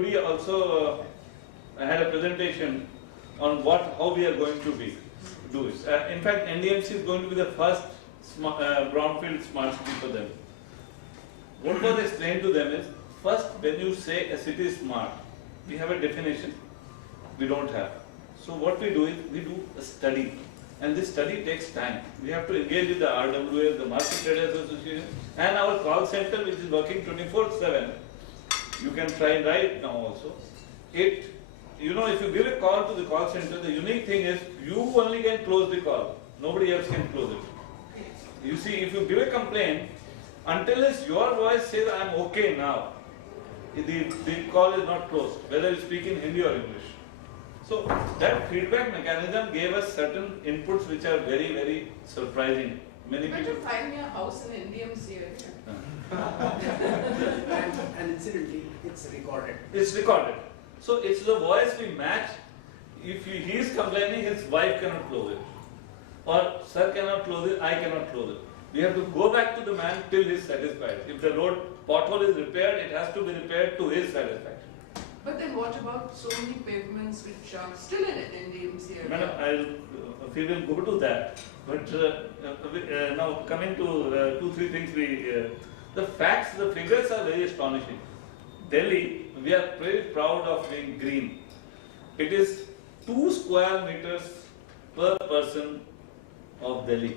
Judy also had a presentation on how we are going to do it. In fact, NDMC is going to be the first brownfield smart city for them. What was explained to them is, first when you say a city is smart, we have a definition, we don't have. So what we do is, we do a study, and this study takes time. We have to engage with the RWA, the Market Traders Association, and our call center, which is working 24/7. You can try right now also. If you give a call to the call center, the unique thing is, you only can close the call. Nobody else can close it. You see, if you give a complaint, until your voice says, I'm okay now, the call is not closed, whether you speak in Hindi or English. So that feedback mechanism gave us certain inputs which are very, very surprising. Many But people to find your house in NDMC area. And incidentally, it's recorded. It's recorded. So it's the voice we match. If he is complaining, his wife cannot close it. Or sir cannot close it, I cannot close it. We have to go back to the man till he is satisfied. If the road pothole is repaired, it has to be repaired to his satisfaction. But then what about so many pavements which are still in NDMC area? Madam, we will go to that. But now coming to 2-3 things, the facts, the figures are very astonishing. Delhi, we are very proud of being green. It is 2 square meters per person of Delhi.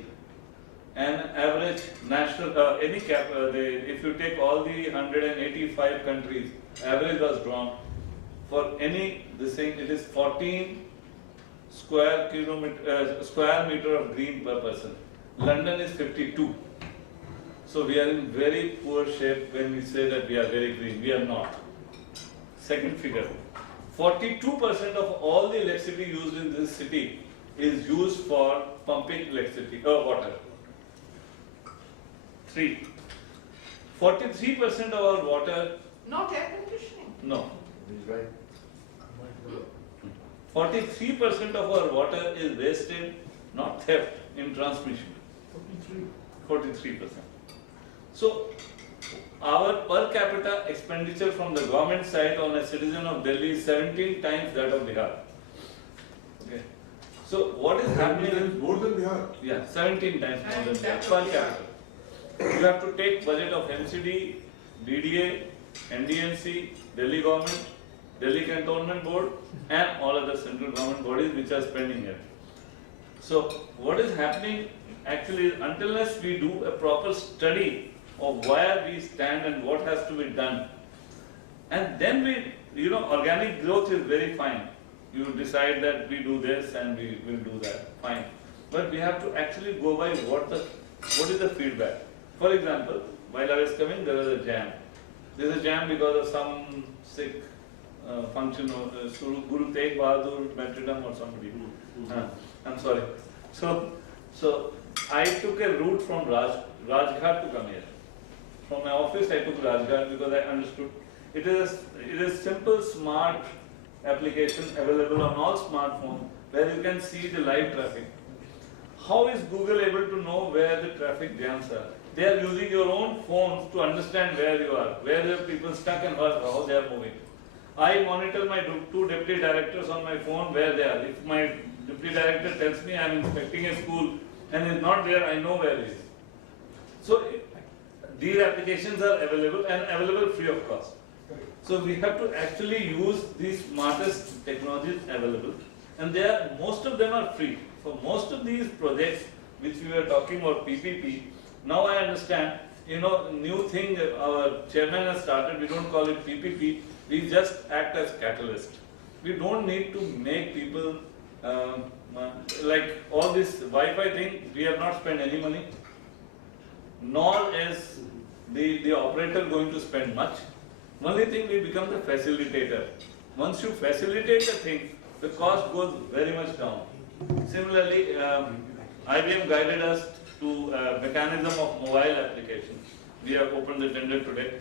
And average national, if you take all the 185 countries, average was drawn. For it is 14 square meter of green per person. London is 52. So we are in very poor shape when we say that we are very green. We are not. Second figure, 42% of all the electricity used in this city is used for pumping water. 43% of our water. Not air conditioning. No. He's right. 43% of our water is wasted, not theft, in transmission. 43%. So, our per capita expenditure from the government side on a citizen of Delhi is 17 times that of Bihar. Okay. So, what is happening? More than Bihar. Yeah, 17 times more than Bihar And per capita. You have to take budget of MCD, DDA, NDMC, Delhi government, Delhi Cantonment Board, and all other central government bodies which are spending it. So, what is happening actually, unless we do a proper study of where we stand and what has to be done, and then organic growth is very fine. You decide that we do this and we will do that, fine. But we have to actually go by what is the feedback. For example, while I was coming, there was a jam. There is a jam because of some sick function of Guru Tegh Bahadur Martyrdom or somebody. I'm sorry. So I took a route from Rajghat to come here. From my office, I took Rajghat because I understood it is simple, smart application available on all smartphones where you can see the live traffic. How is Google able to know where the traffic jams are? They are using your own phones to understand where you are, where the people stuck and how they are moving. I monitor my 2 deputy directors on my phone where they are. If my deputy director tells me I am inspecting a school and is not there, I know where he is. So these applications are available and available free of cost. So we have to actually use the smartest technologies available, and most of them are free. For most of these projects which we were talking about PPP, now I understand, new thing our chairman has started, we don't call it PPP, we just act as catalyst. We don't need to make people, like all this Wi-Fi thing, we have not spent any money, nor is the operator going to spend much. Only thing, we become the facilitator. Once you facilitate the thing, the cost goes very much down. Similarly, IBM guided us to a mechanism of mobile application. We have opened the tender today.